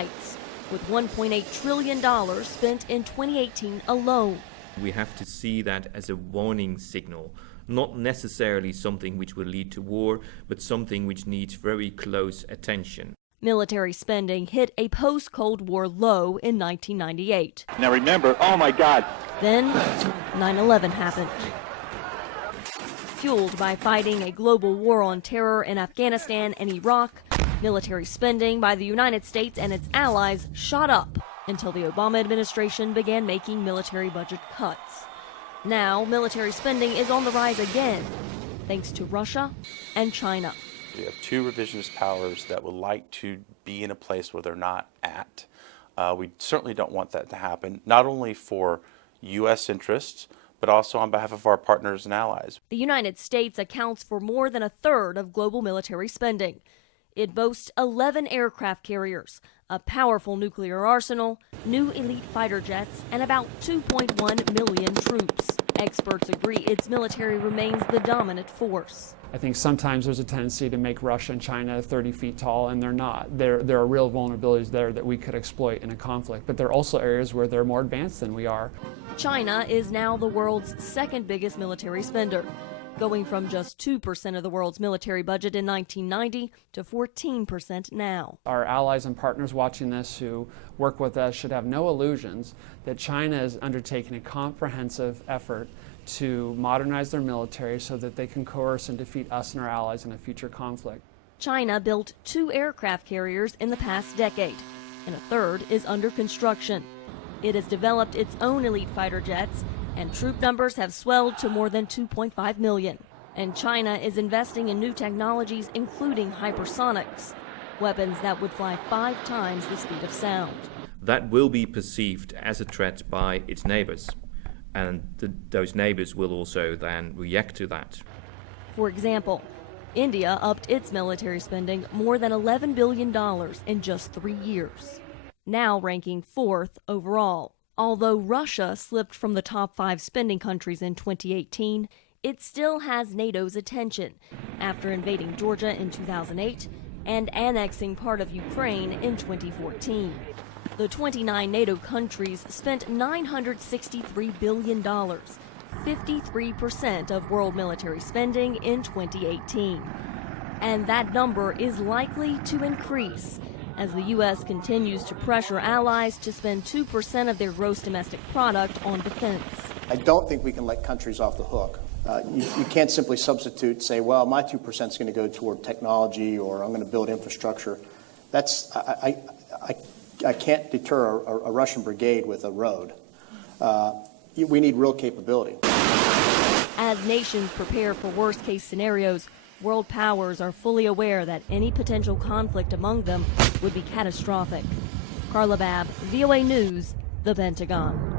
rights, with $1.8 trillion spent in 2018 alone. We have to see that as a warning signal, not necessarily something which will lead to war, but something which needs very close attention. Military spending hit a post-Cold War low in 1998. Now remember, oh my God. Then 9/11 happened. Fueled by fighting a global war on terror in Afghanistan and Iraq, military spending by the United States and its allies shot up until the Obama administration began making military budget cuts. Now, military spending is on the rise again, thanks to Russia and China. We have two revisionist powers that would like to be in a place where they're not at. We certainly don't want that to happen, not only for U.S. interests, but also on behalf of our partners and allies. The United States accounts for more than a third of global military spending. It boasts 11 aircraft carriers, a powerful nuclear arsenal, new elite fighter jets, and about 2.1 million troops. Experts agree its military remains the dominant force. I think sometimes there's a tendency to make Russia and China 30 feet tall, and they're not. There are real vulnerabilities there that we could exploit in a conflict, but there are also areas where they're more advanced than we are. China is now the world's second biggest military spender, going from just 2% of the world's military budget in 1990 to 14% now. Our allies and partners watching this who work with us should have no illusions that China is undertaking a comprehensive effort to modernize their military so that they can coerce and defeat us and our allies in a future conflict. China built 2 aircraft carriers in the past decade, and a third is under construction. It has developed its own elite fighter jets, and troop numbers have swelled to more than 2.5 million. And China is investing in new technologies, including hypersonics, weapons that would fly 5 times the speed of sound. That will be perceived as a threat by its neighbors, and those neighbors will also then react to that. For example, India upped its military spending more than $11 billion in just 3 years, now ranking 4th overall. Although Russia slipped from the top 5 spending countries in 2018, it still has NATO's attention after invading Georgia in 2008 and annexing part of Ukraine in 2014. The 29 NATO countries spent $963 billion, 53% of world military spending in 2018. And that number is likely to increase as the U.S. continues to pressure allies to spend 2% of their gross domestic product on defense. I don't think we can let countries off the hook. You can't simply substitute, say, well, my 2% is going to go toward technology, or I'm going to build infrastructure. I can't deter a Russian brigade with a road. We need real capability. As nations prepare for worst-case scenarios, world powers are fully aware that any potential conflict among them would be catastrophic. Carla Babb, VOA News, the Pentagon.